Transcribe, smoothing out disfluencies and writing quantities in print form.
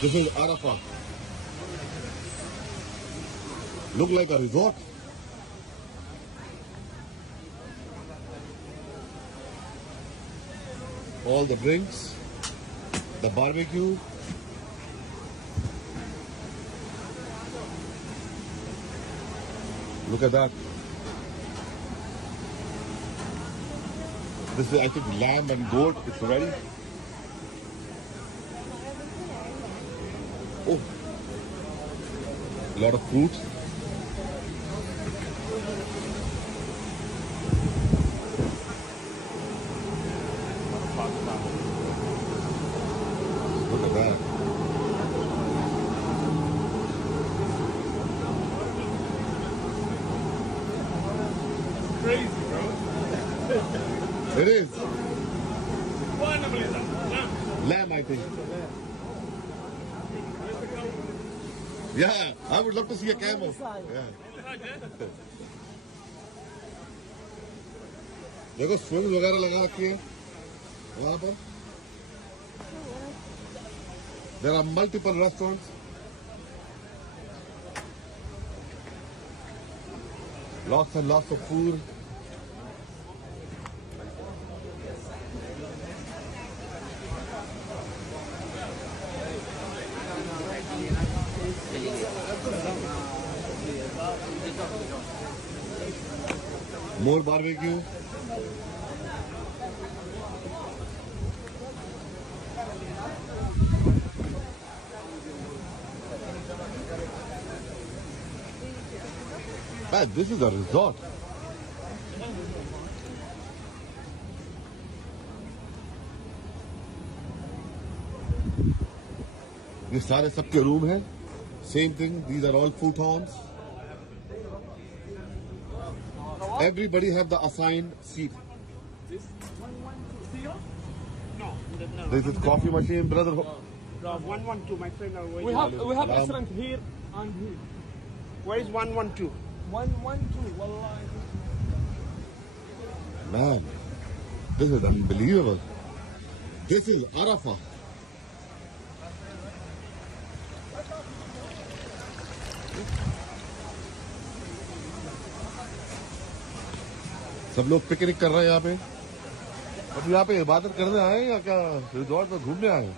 This is Arafah. Look like a resort. All the drinks, the barbecue. Look at that. This is, I think, lamb and goat. It's ready. Oh, a lot of fruit. Look at that. Crazy, bro. It is. What animal is that? Lamb, I think. Yeah, I would love to see a camel. Yeah. देखो swing वगैरह लगा रखी है वहाँ पर. There are multiple restaurants. Lots and lots of food. More barbecue. Man, this is a resort. ये सारे सबके रूम हैं. Same thing. These are all futons. Everybody have the assigned seat. This 112. No. This is coffee machine, brother. 112. My friend are waiting. We have restaurant here and here. Where is 112? 112. Wallahi. Man, this is unbelievable. This is Arafah. सब लोग picnic कर रहे हैं यहाँ पे. अब यहाँ पे इबादत करने आए हैं या क्या रिजॉर्ट में घूमने आए हैं?